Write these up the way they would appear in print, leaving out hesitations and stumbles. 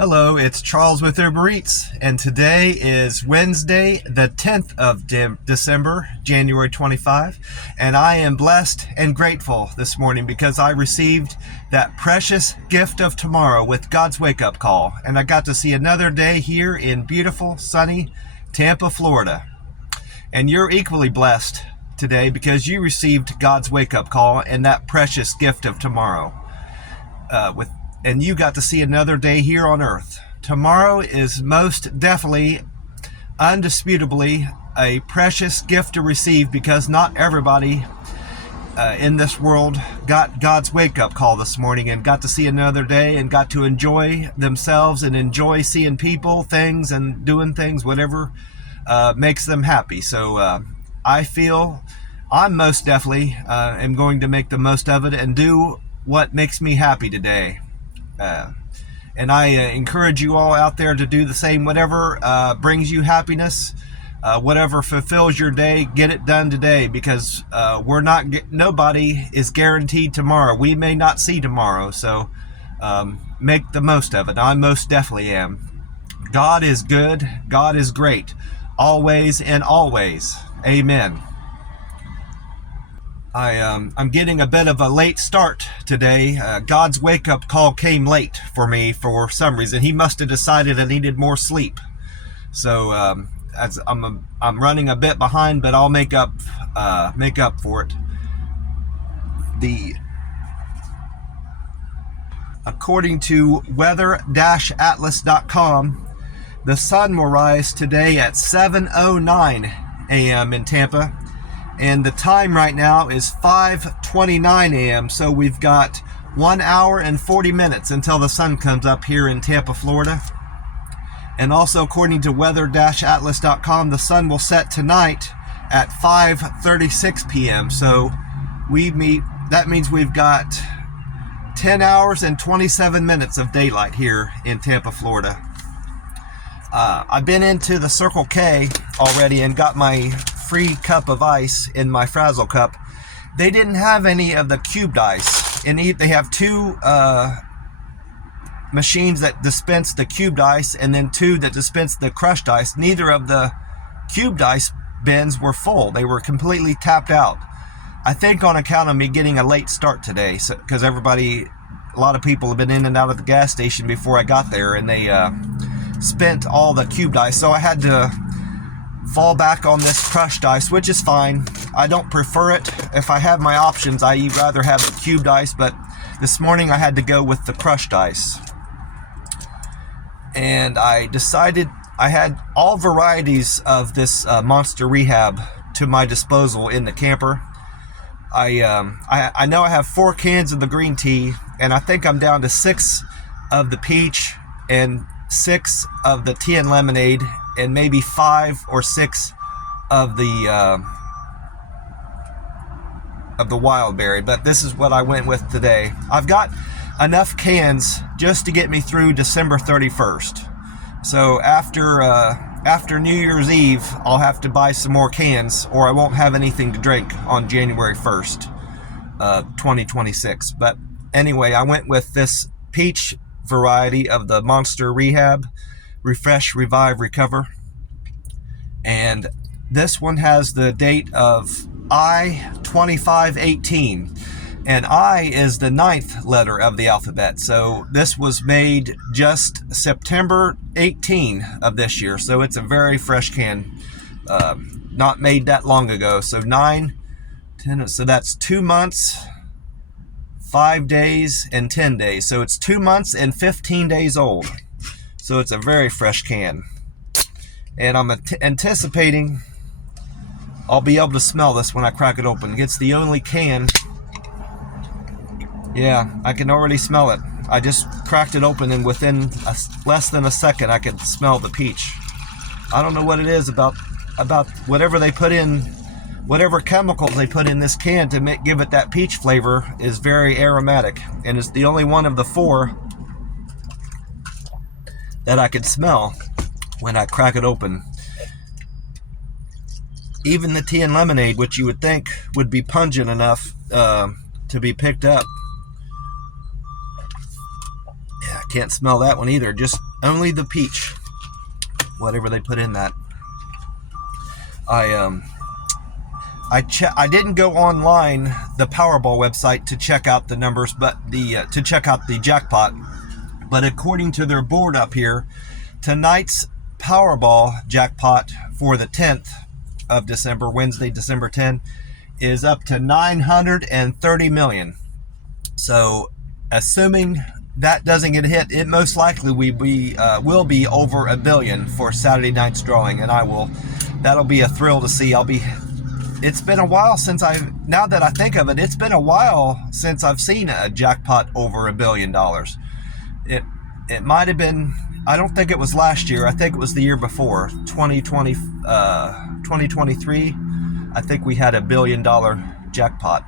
Hello, it's Charles with Uber Eats, and today is Wednesday, the 10th of December, January 25, and I am blessed and grateful this morning because I received that precious gift of tomorrow with God's wake-up call, and I got to see another day here in beautiful, sunny Tampa, Florida. And you're equally blessed today because you received God's wake-up call and that precious gift of tomorrow. And you got to see another day here on earth. Tomorrow is most definitely, undisputably, a precious gift to receive because not everybody in this world got God's wake-up call this morning and got to see another day and got to enjoy themselves and enjoy seeing people, things, and doing things, whatever makes them happy. So I feel I'm most definitely am going to make the most of it and do what makes me happy today. And I encourage you all out there to do the same. Whatever brings you happiness, whatever fulfills your day, get it done today because nobody is guaranteed tomorrow. We may not see tomorrow, so make the most of it. I most definitely am. God is good. God is great. Always and always. Amen. I'm getting a bit of a late start today. God's wake-up call came late for me for some reason. He must have decided I needed more sleep. So as I'm running a bit behind, but I'll make up for it. According to weather-atlas.com, the sun will rise today at 7:09 a.m. in Tampa. And the time right now is 5:29 a.m. So we've got 1 hour and 40 minutes until the sun comes up here in Tampa, Florida. And also according to weather-atlas.com, the sun will set tonight at 5:36 p.m. So that means we've got 10 hours and 27 minutes of daylight here in Tampa, Florida. I've been into the Circle K already and got my free cup of ice in my Frazzle cup. They didn't have any of the cubed ice, and they have two machines that dispense the cubed ice and then two that dispense the crushed ice. Neither of the cubed ice bins were full. They were completely tapped out. I think on account of me getting a late start today, because a lot of people have been in and out of the gas station before I got there, and they spent all the cubed ice, so I had to fall back on this crushed ice, which is fine. I don't prefer it. If I have my options, I'd rather have the cubed ice, but this morning I had to go with the crushed ice. And I decided I had all varieties of this Monster Rehab to my disposal in the camper. I know I have 4 cans of the green tea, and I think I'm down to 6 of the peach and 6 of the tea and lemonade, and maybe 5 or 6 of the wild berry. But this is what I went with today. I've got enough cans just to get me through December 31st. So after New Year's Eve, I'll have to buy some more cans, or I won't have anything to drink on January 1st, 2026. But anyway, I went with this peach variety of the Monster Rehab, Refresh, Revive, Recover. And this one has the date of I-2518. And I is the 9th letter of the alphabet. So this was made just September 18 of this year. So it's a very fresh can. Not made that long ago. So 9, 10, so that's 2 months, 5 days, and 10 days. So it's 2 months and 15 days old. So it's a very fresh can. And I'm anticipating I'll be able to smell this when I crack it open. It's the only can. Yeah, I can already smell it. I just cracked it open, and within less than a second I could smell the peach. I don't know what it is about whatever they put in, whatever chemicals they put in this can to give it that peach flavor is very aromatic. And it's the only one of the 4 that I could smell when I crack it open. Even the tea and lemonade, which you would think would be pungent enough to be picked up, yeah, I can't smell that one either. Just Only the peach, whatever they put in that. I didn't go online, the Powerball website, to check out the numbers, but to check out the jackpot. But according to their board up here, tonight's Powerball jackpot for the 10th of December, Wednesday, December 10, is up to $930 million. So, assuming that doesn't get hit, it most likely will be over $1 billion for Saturday night's drawing, and that'll be a thrill to see. It's been a while since now that I think of it, it's been a while since I've seen a jackpot over $1 billion. It might have been, I don't think it was last year. I think it was the year before, 2023. I think we had $1 billion jackpot.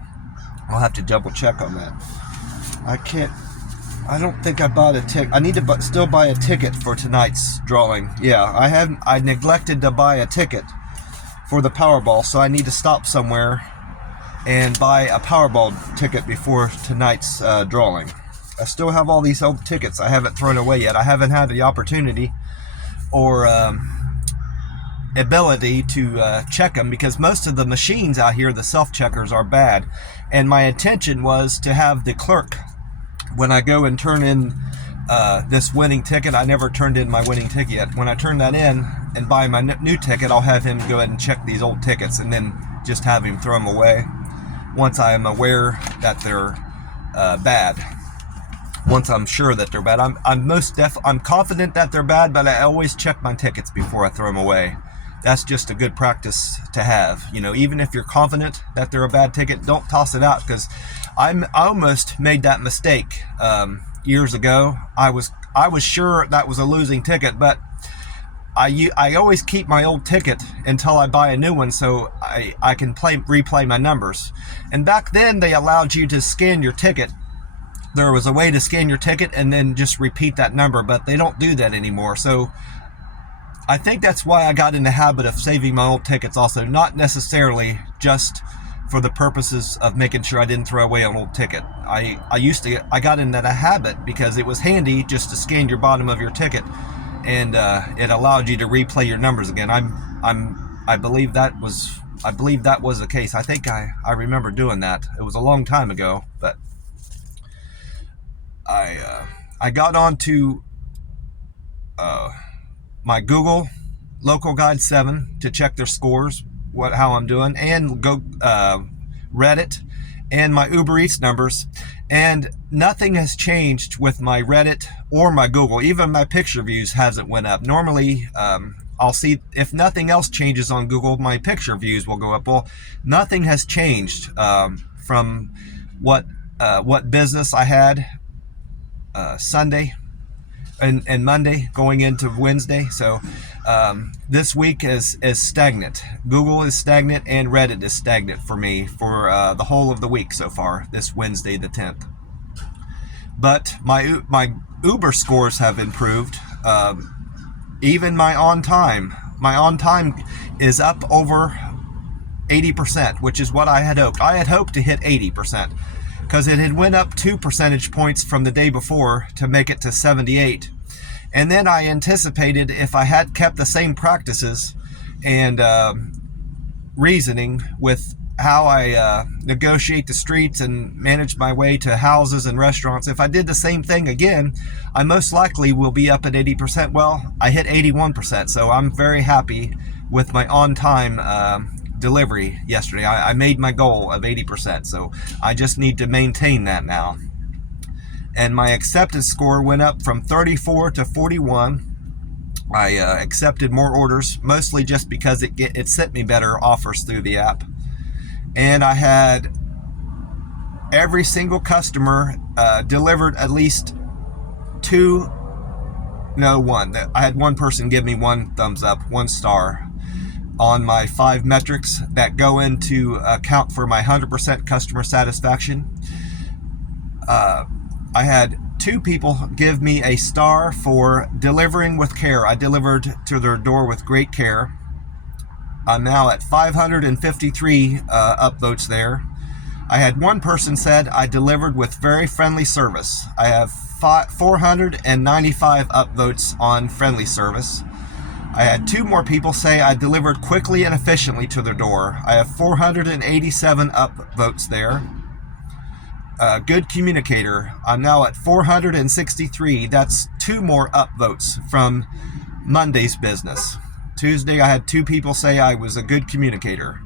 I'll have to double check on that. I don't think I bought a ticket. I need to still buy a ticket for tonight's drawing. Yeah, I neglected to buy a ticket for the Powerball, so I need to stop somewhere and buy a Powerball ticket before tonight's drawing. I still have all these old tickets I haven't thrown away yet. I haven't had the opportunity or ability to check them, because most of the machines out here, the self-checkers, are bad. And my intention was to have the clerk, when I go and turn in this winning ticket, I never turned in my winning ticket yet. When I turn that in and buy my new ticket, I'll have him go ahead and check these old tickets and then just have him throw them away once I am aware that they're bad. Once I'm sure that they're bad, I'm confident that they're bad, but I always check my tickets before I throw them away. That's just a good practice to have. Even if you're confident that they're a bad ticket, don't toss it out, because I almost made that mistake years ago. I was sure that was a losing ticket, but I always keep my old ticket until I buy a new one, so I can replay my numbers. And back then they allowed you to scan your ticket. There was a way to scan your ticket and then just repeat that number, but they don't do that anymore. So I think that's why I got in the habit of saving my old tickets also, not necessarily just for the purposes of making sure I didn't throw away an old ticket. I got into that habit because it was handy just to scan your bottom of your ticket, and it allowed you to replay your numbers again. I believe that was the case. I think I remember doing that. It was a long time ago, but I got onto my Google Local Guide 7 to check their scores, how I'm doing, and go Reddit and my Uber Eats numbers, and nothing has changed with my Reddit or my Google. Even my picture views hasn't went up. Normally I'll see if nothing else changes on Google, my picture views will go up. Well, nothing has changed from what business I had Sunday and Monday going into Wednesday. So this week is stagnant. Google is stagnant and Reddit is stagnant for me for the whole of the week so far, this Wednesday the 10th. But my Uber scores have improved. Even my on time is up over 80%, which is what I had hoped. I had hoped to hit 80%. Because it had went up 2 percentage points from the day before to make it to 78. And then I anticipated, if I had kept the same practices and reasoning with how I negotiate the streets and manage my way to houses and restaurants, if I did the same thing again, I most likely will be up at 80%. Well, I hit 81%, so I'm very happy with my on-time delivery yesterday. I made my goal of 80%, so I just need to maintain that now. And my acceptance score went up from 34 to 41. I accepted more orders, mostly just because it sent me better offers through the app. And I had every single customer delivered at least one. I had one person give me 1 thumbs up, 1 star on my 5 metrics that go into account for my 100% customer satisfaction. I had 2 people give me a star for delivering with care. I delivered to their door with great care. I'm now at 553 upvotes there. I had one person said I delivered with very friendly service. I have 495 upvotes on friendly service. I had 2 more people say I delivered quickly and efficiently to their door. I have 487 upvotes there. Good communicator. I'm now at 463. That's 2 more upvotes from Monday's business. Tuesday, I had 2 people say I was a good communicator.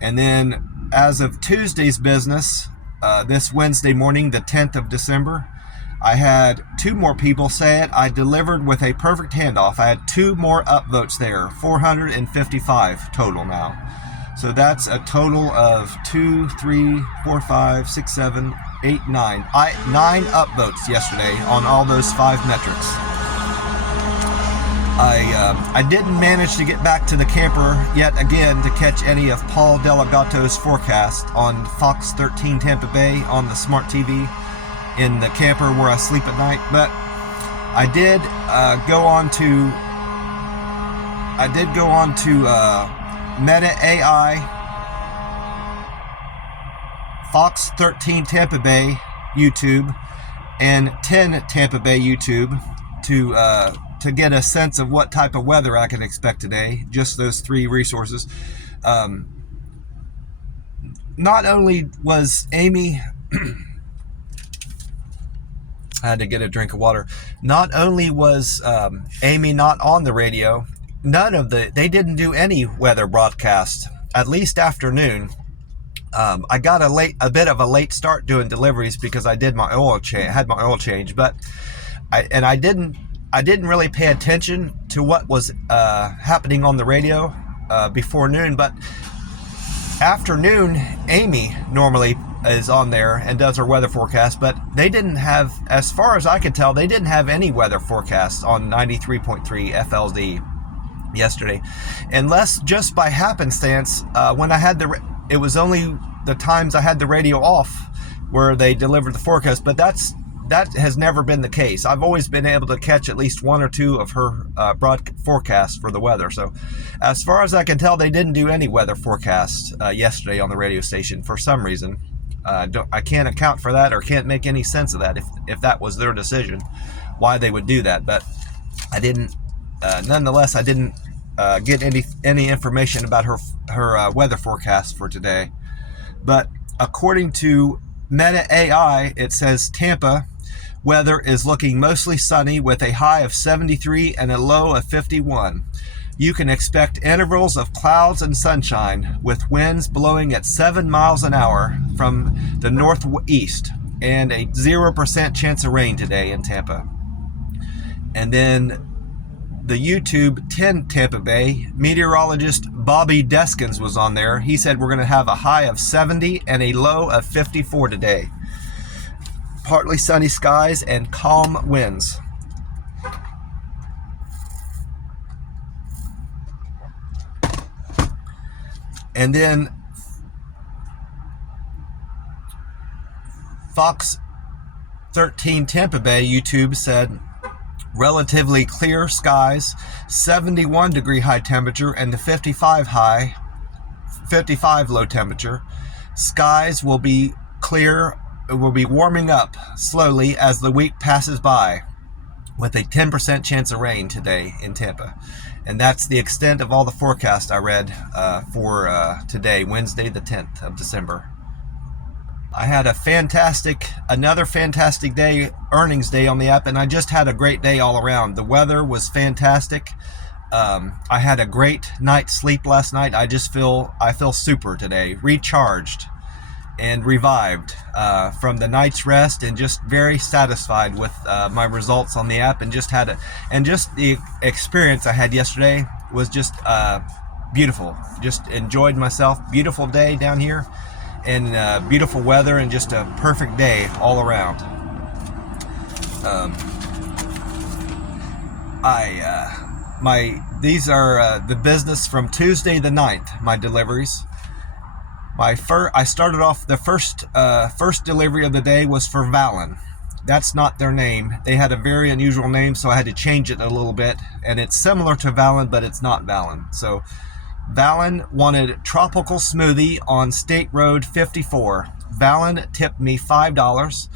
And then as of Tuesday's business, this Wednesday morning, the 10th of December, I had 2 more people say it. I delivered with a perfect handoff. I had 2 more upvotes there, 455 total now. So that's a total of 2, 3, 4, 5, 6, 7, 8, 9. 9 upvotes yesterday on all those 5 metrics. I didn't manage to get back to the camper yet again to catch any of Paul Delegato's forecast on Fox 13 Tampa Bay on the smart TV in the camper where I sleep at night, but I did go on to Meta AI, Fox 13 Tampa Bay YouTube, and 10 Tampa Bay YouTube to get a sense of what type of weather I can expect today. Just those 3 resources. Not only was Amy I had to get a drink of water. Not only was Amy not on the radio, they didn't do any weather broadcast, at least afternoon. I got a bit of a late start doing deliveries because I did my oil change, but I didn't really pay attention to what was happening on the radio before noon. But afternoon, Amy normally is on there and does her weather forecast, but they didn't have, as far as I could tell, they didn't have any weather forecasts on 93.3 FLZ yesterday, unless just by happenstance when I had it was only the times I had the radio off where they delivered the forecast. But that has never been the case. I've always been able to catch at least 1 or 2 of her broad forecasts for the weather. So as far as I can tell, they didn't do any weather forecasts yesterday on the radio station for some reason. I can't account for that, or can't make any sense of that if that was their decision, why they would do that. But I didn't. Nonetheless, I didn't get any information about her weather forecast for today. But according to Meta AI, it says Tampa weather is looking mostly sunny with a high of 73 and a low of 51. You can expect intervals of clouds and sunshine with winds blowing at 7 miles an hour from the northeast and a 0% chance of rain today in Tampa. And then the YouTube 10 Tampa Bay meteorologist Bobby Deskins was on there. He said we're going to have a high of 70 and a low of 54 today. Partly sunny skies and calm winds. And then Fox 13 Tampa Bay YouTube said relatively clear skies, 71 degree high temperature, and the 55 low temperature. Skies will be clear, it will be warming up slowly as the week passes by, with a 10% chance of rain today in Tampa. And that's the extent of all the forecast I read for today, Wednesday, the 10th of December. I had another fantastic day, earnings day on the app, and I just had a great day all around. The weather was fantastic. I had a great night's sleep last night. I feel super today, recharged and revived from the night's rest, and just very satisfied with my results on the app, and just the experience I had yesterday was just beautiful. Just enjoyed myself. Beautiful day down here, and beautiful weather, and just a perfect day all around. These are the business from Tuesday the 9th, my deliveries. I started off the first delivery of the day was for Valen. That's not their name. They had a very unusual name, so I had to change it a little bit, and it's similar to Valen, but it's not Valen. So Valen wanted tropical smoothie on State Road 54. Valen tipped me $5,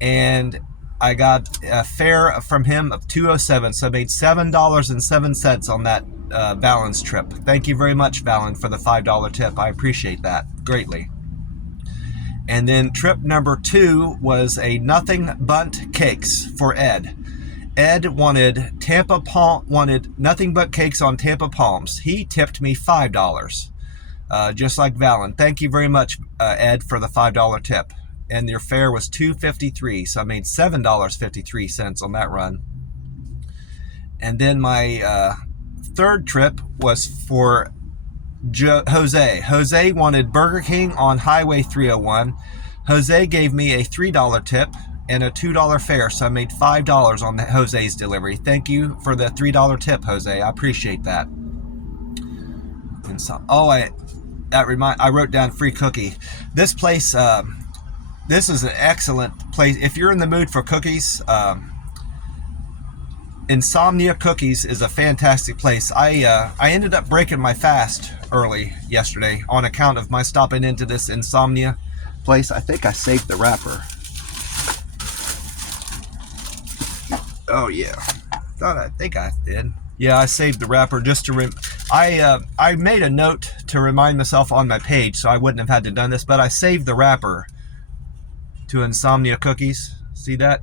and I got a fare from him of $2.07, so I made $7.07 on that Valen's trip. Thank you very much, Valen, for the $5 tip. I appreciate that greatly. And then trip number 2 was a nothing bundt cakes for Ed. Ed wanted nothing but cakes on Tampa Palms. He tipped me $5, just like Valen. Thank you very much, Ed, for the $5 tip. And your fare was $2.53, so I made $7.53 on that run. And then my third trip was for Jose. Jose wanted Burger King on Highway 301. Jose gave me a $3 tip and a $2 fare, so I made $5 on Jose's delivery. Thank you for the $3 tip, Jose. I appreciate that. And so, I wrote down free cookie. This place, this is an excellent place if you're in the mood for cookies. Insomnia Cookies is a fantastic place. I ended up breaking my fast early yesterday on account of my stopping into this Insomnia place. I think I saved the wrapper. Oh yeah, I think I did. Yeah, I saved the wrapper just to I made a note to remind myself on my page, so I wouldn't have had to done this, but I saved the wrapper to Insomnia Cookies. See that?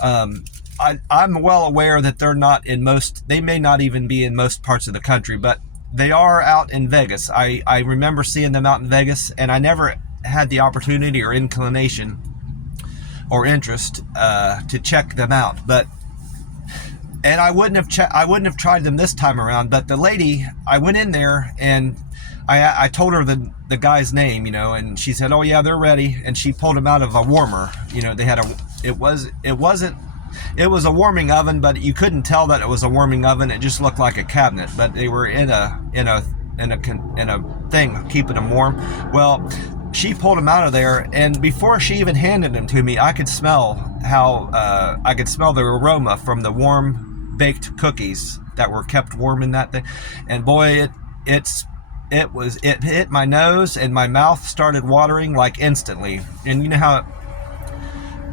I'm well aware that they're not in they may not even be in most parts of the country, but they are out in Vegas. I remember seeing them out in Vegas, and I never had the opportunity or inclination or interest to check them out. And I wouldn't have tried them this time around. But the lady, I went in there and I told her the guy's name, and she said, "Oh yeah, they're ready." And she pulled them out of a warmer. They had it was a warming oven, but you couldn't tell that it was a warming oven. It just looked like a cabinet, but they were in a thing keeping them warm. Well, she pulled them out of there, and before she even handed them to me, I could smell the aroma from the warm baked cookies that were kept warm in that thing. And boy, it hit my nose, and my mouth started watering like instantly. And you know how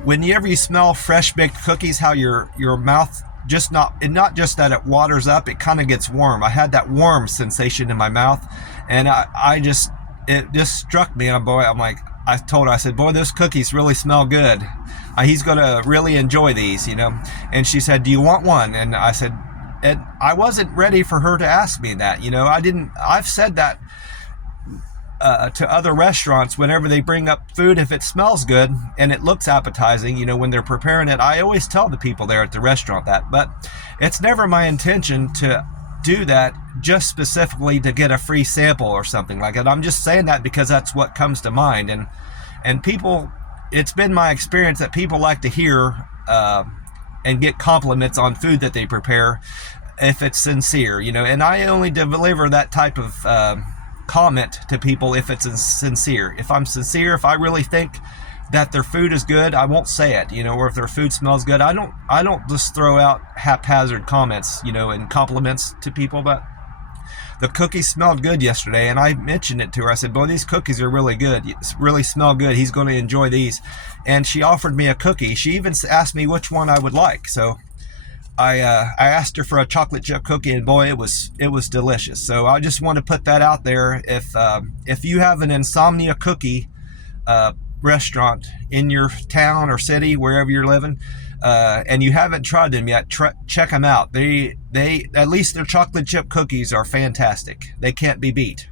whenever you smell fresh baked cookies, how your mouth not just that it waters up, it kind of gets warm. I had that warm sensation in my mouth, and it just struck me. And boy, I told her, I said, "Boy, those cookies really smell good. He's gonna really enjoy these, And she said, "Do you want one?" And I said, and I wasn't ready for her to ask me that, I've said that to other restaurants whenever they bring up food. If it smells good and it looks appetizing, when they're preparing it, I always tell the people there at the restaurant that. But it's never my intention to do that just specifically to get a free sample or something like that. I'm just saying that because that's what comes to mind. And people, it's been my experience that people like to hear and get compliments on food that they prepare if it's sincere, and I only deliver that type of comment to people if it's sincere. If I'm sincere, if I really think that their food is good, I won't say it, or if their food smells good, I don't just throw out haphazard comments, and compliments to people. But the cookies smelled good yesterday, and I mentioned it to her. I said, "Boy, these cookies are really good. Really smell good. He's going to enjoy these." And she offered me a cookie. She even asked me which one I would like. So I asked her for a chocolate chip cookie, and boy, it was delicious. So I just want to put that out there. If you have an Insomnia Cookie restaurant in your town or city, wherever you're living, and you haven't tried them yet, check them out. They at least their chocolate chip cookies are fantastic. They can't be beat.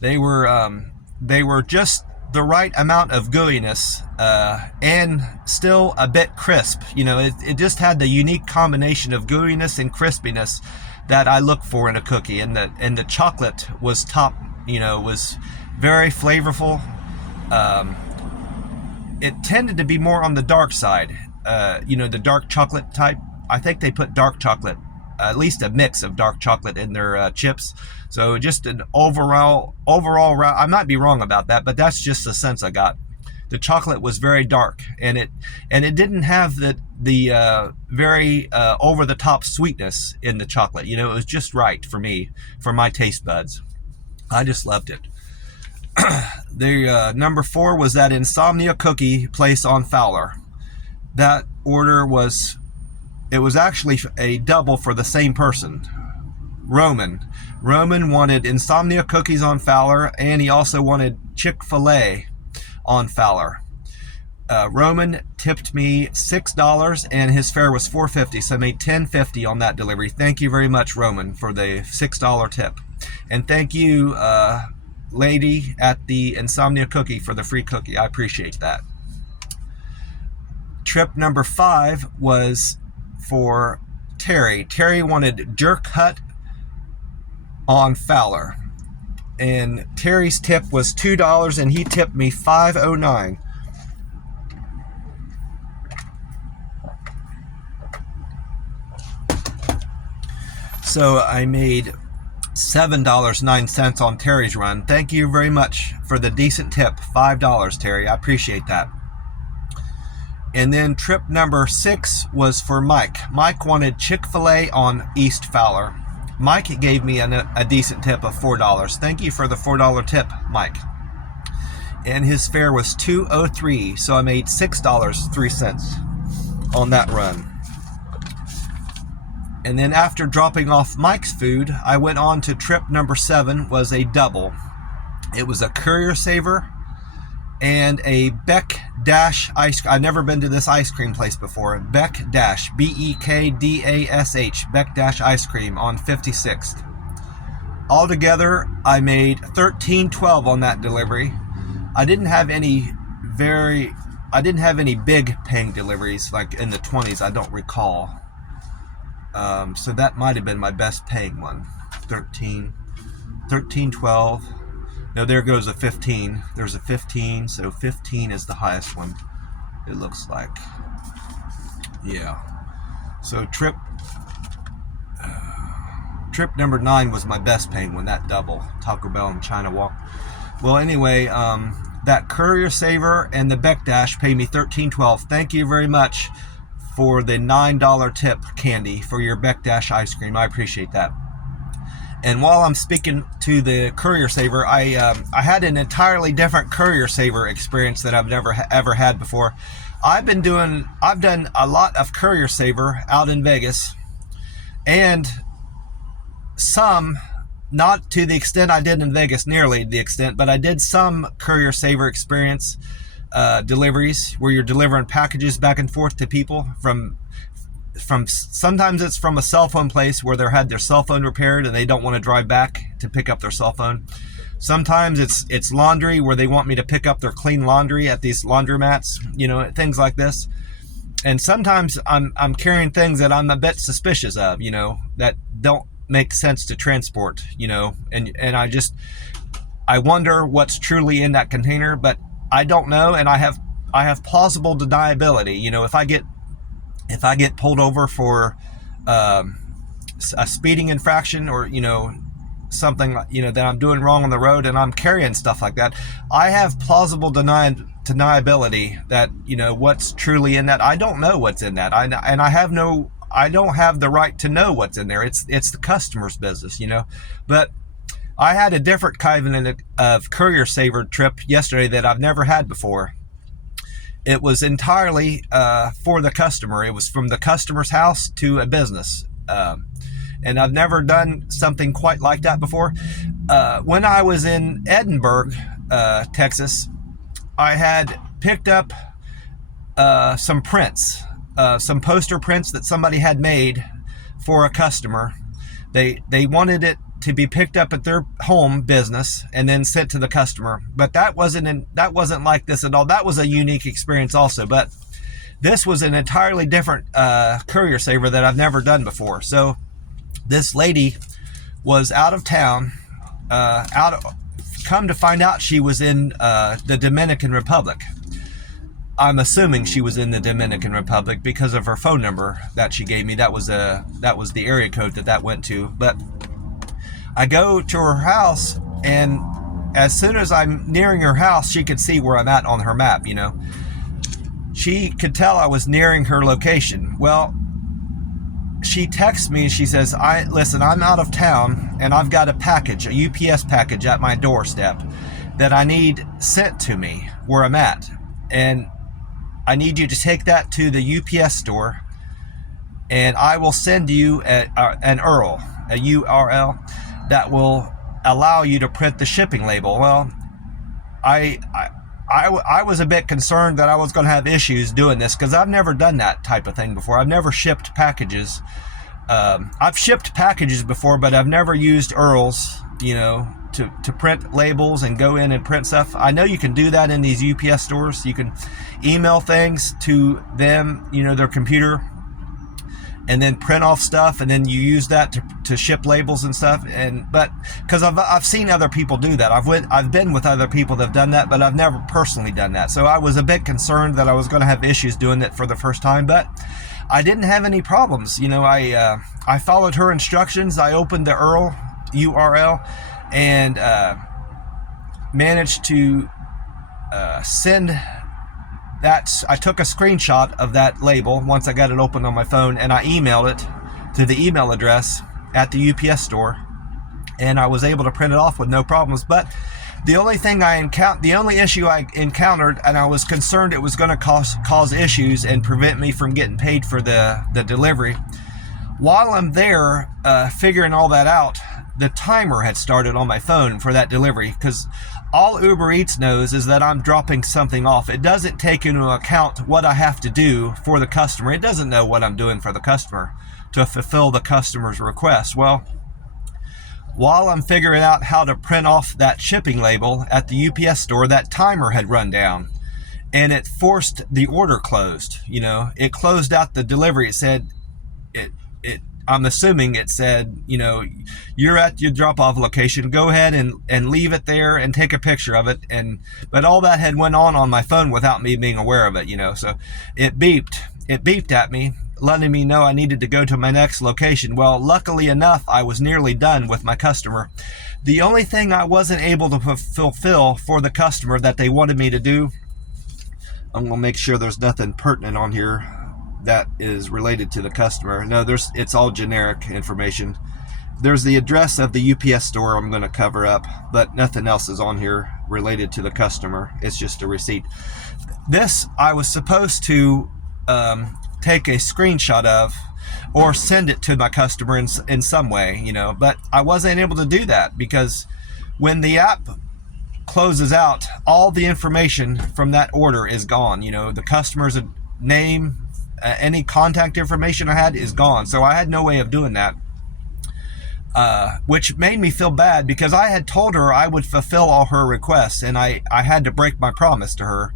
They were just the right amount of gooiness and still a bit crisp. It just had the unique combination of gooiness and crispiness that I look for in a cookie. And the chocolate was top, was very flavorful. It tended to be more on the dark side, the dark chocolate type. I think they put dark chocolate, at least a mix of dark chocolate in their chips. So just an overall, I might be wrong about that, but that's just the sense I got. The chocolate was very dark, and it didn't have the very over the top sweetness in the chocolate. It was just right for me, for my taste buds. I just loved it. The number 4 was that Insomnia Cookie place on Fowler. That order was actually a double for the same person. Roman wanted Insomnia Cookies on Fowler, and he also wanted Chick-fil-A on Fowler. Roman tipped me $6 and his fare was $4.50, so I made $10.50 on that delivery. Thank you very much, Roman, for the $6 tip. And thank you, lady at the Insomnia Cookie, for the free cookie. I appreciate that. Trip number 5 was for Terry. Terry wanted Jerk Hut on Fowler. And Terry's tip was $2 and he tipped me $5.09. So I made $7.09 on Terry's run. Thank you very much for the decent tip, $5, Terry. I appreciate that. And then trip number 6 was for Mike. Mike wanted Chick-fil-A on East Fowler. Mike gave me a decent tip of $4. Thank you for the $4 tip, Mike. And his fare was $2.03, so I made $6.03 on that run. And then after dropping off Mike's food, I went on to trip number 7, was a double. It was a Courier Saver and a Beck Dash ice cream. I've never been to this ice cream place before. Beck Dash, Bekdash, Beck Dash ice cream on 56th. Altogether, I made $13.12 on that delivery. I didn't have any big paying deliveries, like in the 20s, I don't recall. So that might have been my best paying one. 13.12. No, there goes a 15. There's a 15, so 15 is the highest one, it looks like. Yeah. So trip number 9 was my best paying one, that double. Taco Bell and China Walk. Well, anyway, that Courier Saver and the Beck Dash paid me $13.12. Thank you very much for the $9 tip, Candy, for your Beck Dash ice cream. I appreciate that. And while I'm speaking to the Courier Saver, I had an entirely different Courier Saver experience that I've never ever had before. I've done a lot of Courier Saver out in Vegas, and some, not to the extent I did in Vegas, nearly the extent, but I did some Courier Saver experience deliveries where you're delivering packages back and forth to people from sometimes it's from a cell phone place where they had their cell phone repaired and they don't want to drive back to pick up their cell phone. Sometimes it's laundry where they want me to pick up their clean laundry at these laundromats, things like this. And sometimes I'm carrying things that I'm a bit suspicious of, that don't make sense to transport, and I wonder what's truly in that container, but I don't know, and I have plausible deniability. If I get pulled over for a speeding infraction, or something that I'm doing wrong on the road, and I'm carrying stuff like that, I have plausible deniability that what's truly in that. I don't know what's in that. I don't have the right to know what's in there. It's the customer's business, But I had a different kind of Courier Saver trip yesterday that I've never had before. It was entirely for the customer. It was from the customer's house to a business. And I've never done something quite like that before. When I was in Edinburgh, Texas, I had picked up some prints, some poster prints that somebody had made for a customer. They wanted it to be picked up at their home business and then sent to the customer. But that wasn't like this at all. That was a unique experience also. But this was an entirely different Courier Saver that I've never done before. So this lady was out of town. Come to find out, she was in the Dominican Republic. I'm assuming she was in the Dominican Republic because of her phone number that she gave me. That was the area code that went to. But I go to her house, and as soon as I'm nearing her house, she could see where I'm at on her map, She could tell I was nearing her location. Well, she texts me and she says, listen, I'm out of town and I've got a package, a UPS package at my doorstep that I need sent to me where I'm at. And I need you to take that to the UPS store and I will send you an URL, a URL that will allow you to print the shipping label. Well, I was a bit concerned that I was going to have issues doing this because I've never done that type of thing before. I've never shipped packages. I've shipped packages before, but I've never used URLs, to print labels and go in and print stuff. I know you can do that in these UPS stores. You can email things to them, their computer, and then print off stuff, and then you use that to ship labels and stuff. But because I've seen other people do that, I've been with other people that have done that, but I've never personally done that. So I was a bit concerned that I was going to have issues doing it for the first time, but I didn't have any problems. I followed her instructions. I opened the URL and managed to send that. I took a screenshot of that label once I got it open on my phone, and I emailed it to the email address at the UPS store, and I was able to print it off with no problems. But the only issue I encountered, and I was concerned it was going to cause issues and prevent me from getting paid for the delivery. While I'm there figuring all that out, the timer had started on my phone for that delivery, because all Uber Eats knows is that I'm dropping something off. It doesn't take into account what I have to do for the customer. It doesn't know what I'm doing for the customer to fulfill the customer's request. Well, while I'm figuring out how to print off that shipping label at the UPS store, that timer had run down and it forced the order closed. It closed out the delivery. It said, I'm assuming it said, you're at your drop-off location. Go ahead and leave it there and take a picture of it. But all that had went on my phone without me being aware of it, So it beeped. It beeped at me, letting me know I needed to go to my next location. Well, luckily enough, I was nearly done with my customer. The only thing I wasn't able to fulfill for the customer that they wanted me to do, I'm going to make sure there's nothing pertinent on here that is related to the customer. No, it's all generic information. There's the address of the UPS store I'm going to cover up, but nothing else is on here related to the customer. It's just a receipt. This I was supposed to take a screenshot of or send it to my customer in some way, but I wasn't able to do that because when the app closes out, all the information from that order is gone. The customer's name, any contact information I had is gone. So I had no way of doing that, which made me feel bad because I had told her I would fulfill all her requests, and I had to break my promise to her.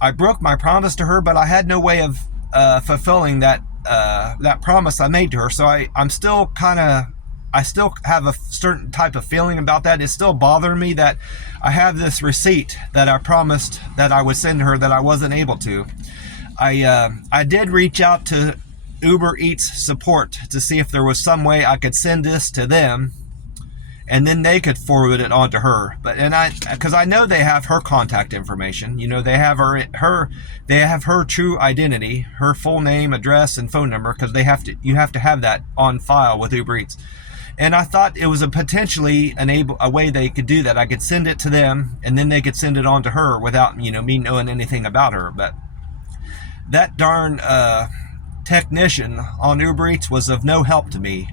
I broke my promise to her, but I had no way of fulfilling that promise I made to her. So I still have a certain type of feeling about that. It's still bothering me that I have this receipt that I promised that I would send her that I wasn't able to. I did reach out to Uber Eats support to see if there was some way I could send this to them and then they could forward it on to her. Because I know they have her contact information. They have her true identity, her full name, address, and phone number, because you have to have that on file with Uber Eats. And I thought it was potentially a way they could do that. I could send it to them and then they could send it on to her without me knowing anything about her. But that darn technician on Uber Eats was of no help to me.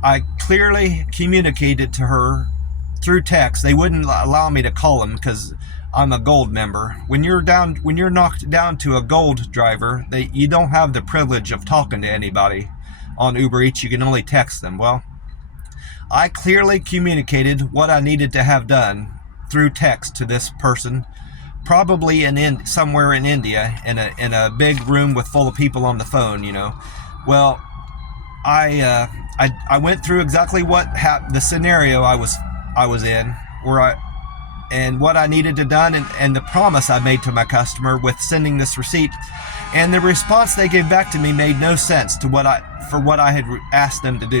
I clearly communicated to her through text. They wouldn't allow me to call them because I'm a gold member. When you're knocked down to a gold driver, you don't have the privilege of talking to anybody on Uber Eats. You can only text them. Well, I clearly communicated what I needed to have done through text to this person, probably somewhere in India, in a big room full of people on the phone. Well, I went through exactly the scenario I was in, and what I needed to done, and the promise I made to my customer with sending this receipt, and the response they gave back to me made no sense to what I had asked them to do,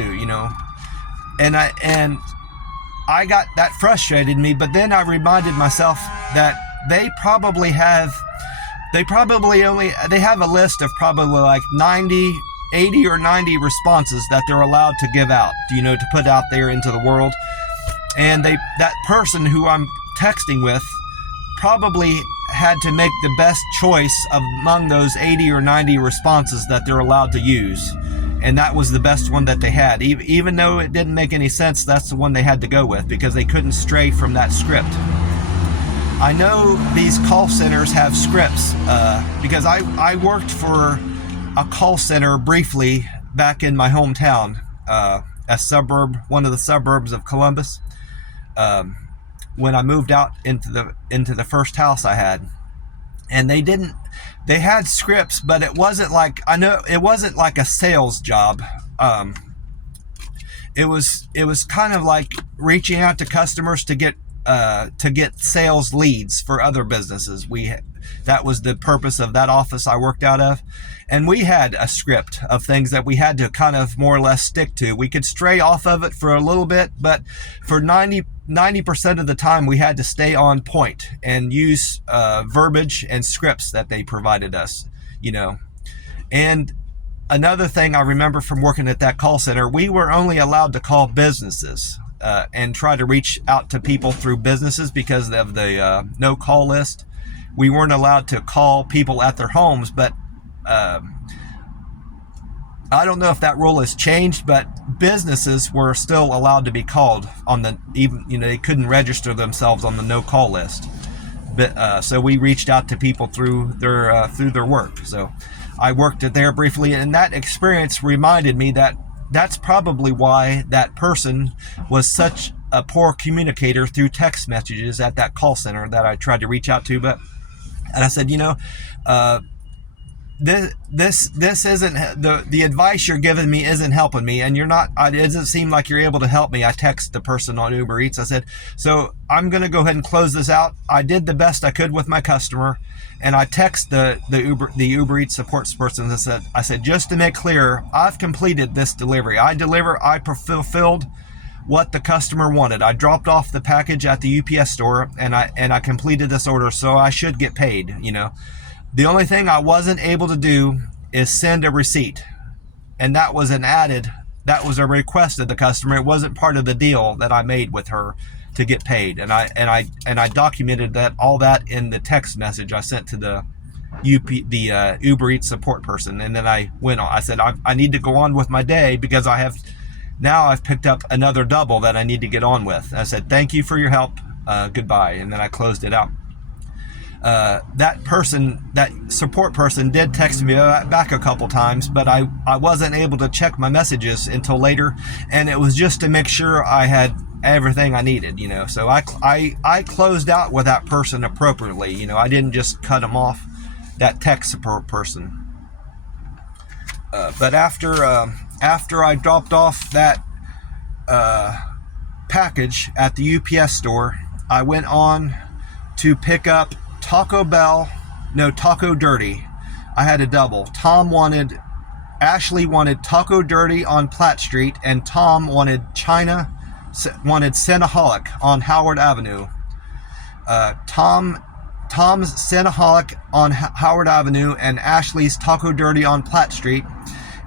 and I got that frustrated me. But then I reminded myself that they have a list of probably like 90 80 or 90 responses that they're allowed to give out, to put out there into the world. And that person who I'm texting with probably had to make the best choice among those 80 or 90 responses that they're allowed to use. And that was the best one that they had. Even though it didn't make any sense, that's the one they had to go with because they couldn't stray from that script. I know these call centers have scripts because I worked for a call center briefly back in my hometown, one of the suburbs of Columbus, when I moved out into the first house I had. And they had scripts, but it wasn't like a sales job. It was kind of like reaching out to customers to get sales leads for other businesses. That was the purpose of that office I worked out of. And we had a script of things that we had to kind of more or less stick to. We could stray off of it for a little bit, but for 90% of the time we had to stay on point and use verbiage and scripts that they provided us, And another thing I remember from working at that call center, we were only allowed to call businesses and try to reach out to people through businesses because of the no call list. We weren't allowed to call people at their homes, but I don't know if that rule has changed, but businesses were still allowed to be called on they couldn't register themselves on the no call list. But so we reached out to people through their work. So I worked it there briefly, and that experience reminded me that that's probably why that person was such a poor communicator through text messages at that call center that I tried to reach out to. And I said, this isn't the advice you're giving me isn't helping me, and it doesn't seem like you're able to help me. I text the person on Uber Eats. I said, so I'm going to go ahead and close this out. I did the best I could with my customer, and I text the Uber Eats support person. I said, just to make clear, I've completed this delivery. I fulfilled what the customer wanted. I dropped off the package at the UPS store, and I completed this order, so I should get paid. The only thing I wasn't able to do is send a receipt, and that was a request of the customer. It wasn't part of the deal that I made with her to get paid, and I documented all that in the text message I sent to the Uber Eats support person. And then I went on. I said I need to go on with my day because I've picked up another double that I need to get on with. I said thank you for your help, goodbye, and then I closed it out. That support person did text me back a couple times, but I wasn't able to check my messages until later, and it was just to make sure I had everything I needed, so I closed out with that person appropriately. I didn't just cut them off, that tech support person. But after I dropped off that package at the UPS store, I went on to pick up Taco Dirty. I had a double. Ashley wanted Taco Dirty on Platt Street, and Tom wanted Cinnaholic on Howard Avenue. Tom's Cinnaholic on Howard Avenue and Ashley's Taco Dirty on Platt Street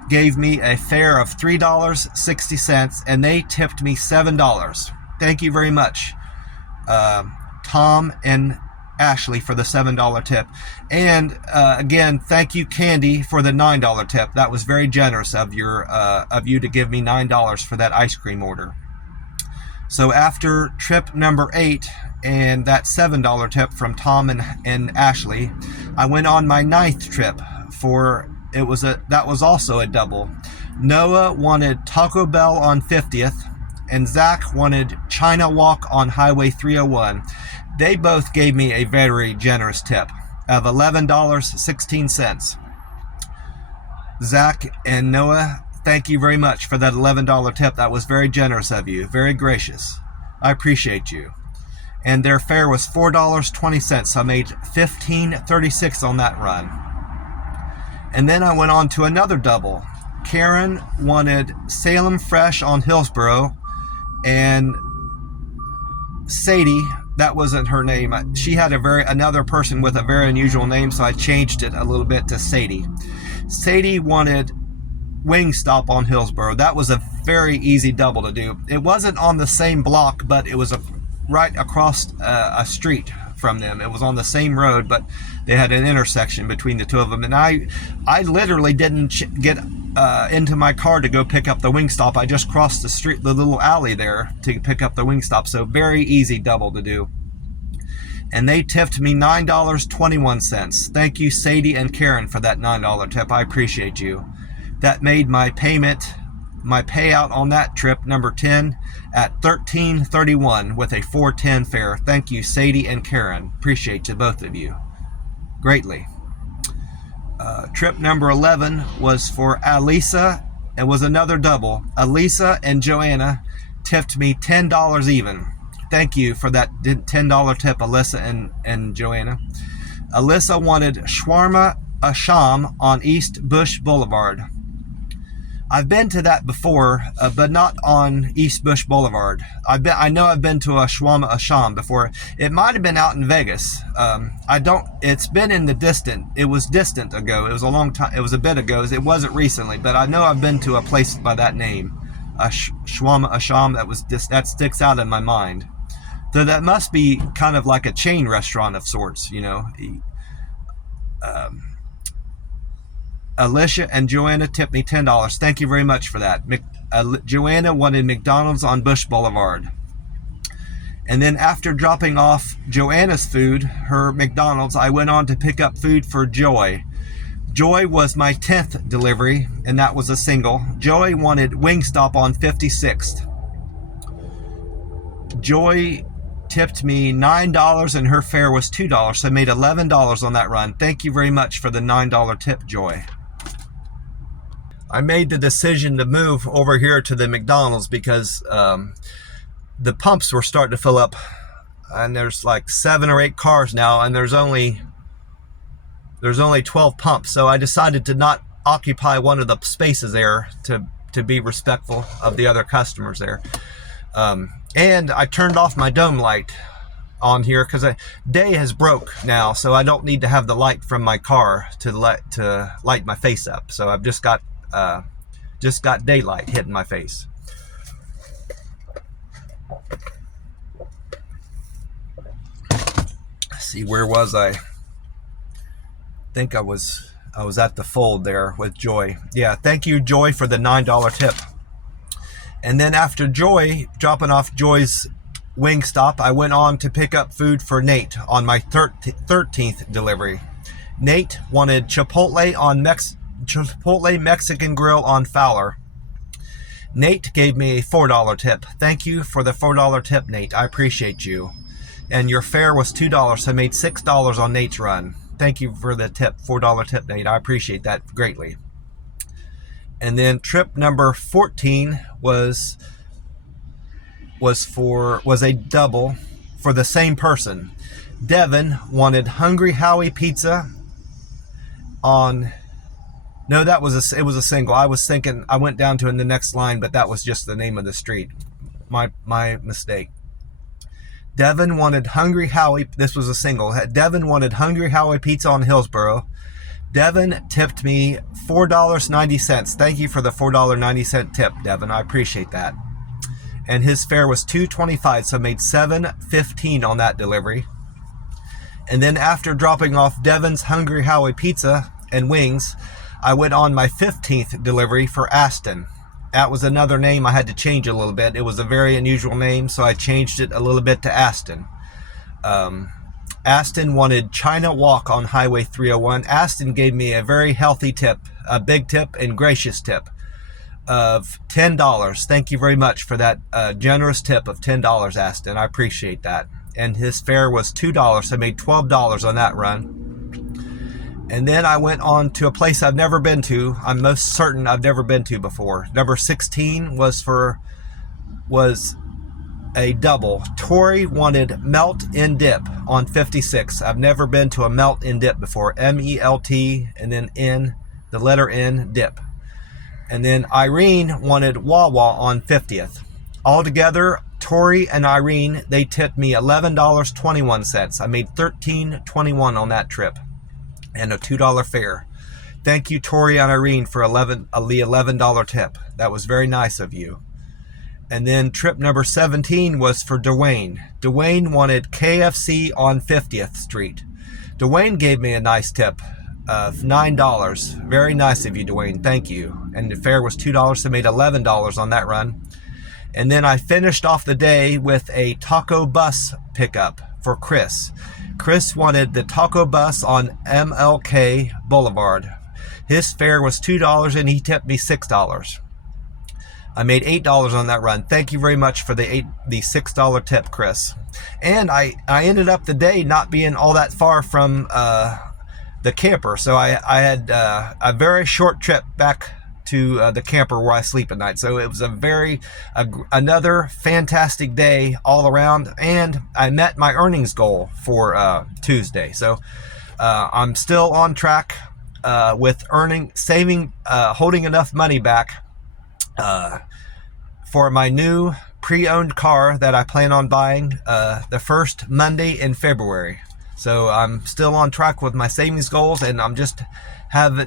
gave me a fare of $3.60, and they tipped me $7. Thank you very much, Tom and Ashley, for the $7 tip. And again, thank you, Candy, for the $9 tip. That was very generous of you to give me $9 for that ice cream order. So after trip number 8 and that $7 tip from Tom and Ashley, I went on my 9th trip. That was also a double. Noah wanted Taco Bell on 50th, and Zach wanted China Walk on Highway 301. They both gave me a very generous tip of $11.16. Zach and Noah, thank you very much for that $11 tip. That was very generous of you, very gracious. I appreciate you. And their fare was $4.20, so I made $15.36 on that run. And then I went on to another double. Karen wanted Salem Fresh on Hillsborough, and Sadie, that wasn't her name. She had another person with a very unusual name, so I changed it a little bit to Sadie. Sadie wanted wing stop on Hillsborough. That was a very easy double to do. It wasn't on the same block, but it was right across a street from them. It was on the same road, but they had an intersection between the two of them. And I literally didn't get into my car to go pick up the Wingstop. I just crossed the street, the little alley there, to pick up the Wingstop. So very easy double to do. And they tipped me $9.21. Thank you, Sadie and Karen, for that $9 tip. I appreciate you. That made my payout on that trip, number 10, at $13.31 with a $4.10 fare. Thank you, Sadie and Karen. Appreciate you, both of you, greatly. Trip number 11 was for Alisa. It was another double. Alisa and Joanna tipped me $10 even. Thank you for that $10 tip, Alyssa and Joanna. Alyssa wanted shawarma asham on East Bush Boulevard. I've been to that before, but not on East Bush Boulevard. I know I've been to a shawarma asham before. It might have been out in Vegas. It's been in the distant. It was distant ago. It was a long time. It was a bit ago. It wasn't recently, but I know I've been to a place by that name, a shawarma asham. That sticks out in my mind. So that must be kind of like a chain restaurant of sorts, you know. Alicia and Joanna tipped me $10. Thank you very much for that. Joanna wanted McDonald's on Bush Boulevard. And then after dropping off Joanna's food, her McDonald's, I went on to pick up food for Joy. Joy was my 10th delivery, and that was a single. Joy wanted Wingstop on 56th. Joy tipped me $9 and her fare was $2, so I made $11 on that run. Thank you very much for the $9 tip, Joy. I made the decision to move over here to the McDonald's because the pumps were starting to fill up, and there's like 7 or 8 cars now, and there's only 12 pumps. So I decided to not occupy one of the spaces there to be respectful of the other customers there. And I turned off my dome light on here because day has broke now, so I don't need to have the light from my car to light my face up. So I've just got daylight hitting my face. Let's see, where was I? Think I was at the fold there with Joy. Yeah, thank you, Joy, for the $9 tip. And then after dropping off Joy's Wingstop, I went on to pick up food for Nate on my 13th delivery. Nate wanted Chipotle Mexican Grill on Fowler. Nate gave me a $4 tip. Thank you for the $4 tip, Nate. I appreciate you. And your fare was $2, so I made $6 on Nate's run. Thank you for the tip, $4 tip, Nate. I appreciate that greatly. And then trip number 14 was a double for the same person. Devin wanted Hungry Howie Pizza on. No, it was a single. I was thinking I went down to in the next line, but that was just the name of the street. My mistake. Devin wanted Hungry Howie. This was a single. Devin wanted Hungry Howie Pizza on Hillsborough. Devin tipped me $4.90. Thank you for the $4.90 tip, Devin. I appreciate that. And his fare was $2.25, so I made $7.15 on that delivery. And then after dropping off Devin's Hungry Howie Pizza and wings, I went on my 15th delivery for Aston. That was another name I had to change a little bit. It was a very unusual name, so I changed it a little bit to Aston. Aston wanted China Walk on Highway 301. Aston gave me a very healthy tip, a big tip and gracious tip of $10. Thank you very much for that generous tip of $10, Aston. I appreciate that. And his fare was $2, so I made $12 on that run. And then I went on to a place I've never been to. I'm most certain I've never been to before. Number 16 was a double. Tori wanted Melt in Dip on 56. I've never been to a Melt in Dip before. M-E-L-T and then N, the letter N, dip. And then Irene wanted Wawa on 50th. Altogether, Tori and Irene, they tipped me $11.21. I made $13.21 on that trip and a $2 fare. Thank you, Tori and Irene, for the $11 tip. That was very nice of you. And then trip number 17 was for Dwayne. Dwayne wanted KFC on 50th Street. Dwayne gave me a nice tip of $9. Very nice of you, Dwayne. Thank you. And the fare was $2, so I made $11 on that run. And then I finished off the day with a taco bus pickup for Chris. Chris wanted the taco bus on MLK Boulevard. His fare was $2 and he tipped me $6. I made $8 on that run. Thank you very much for the $6 tip, Chris. And I ended up the day not being all that far from the camper. So I had a very short trip back to the camper where I sleep at night. So it was another fantastic day all around, and I met my earnings goal for Tuesday. So I'm still on track with holding enough money back for my new pre-owned car that I plan on buying the first Monday in February. So I'm still on track with my savings goals, and I'm just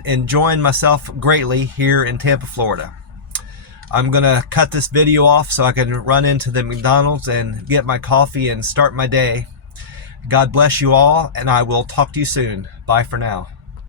enjoying myself greatly here in Tampa, Florida. I'm gonna cut this video off so I can run into the McDonald's and get my coffee and start my day. God bless you all, and I will talk to you soon. Bye for now.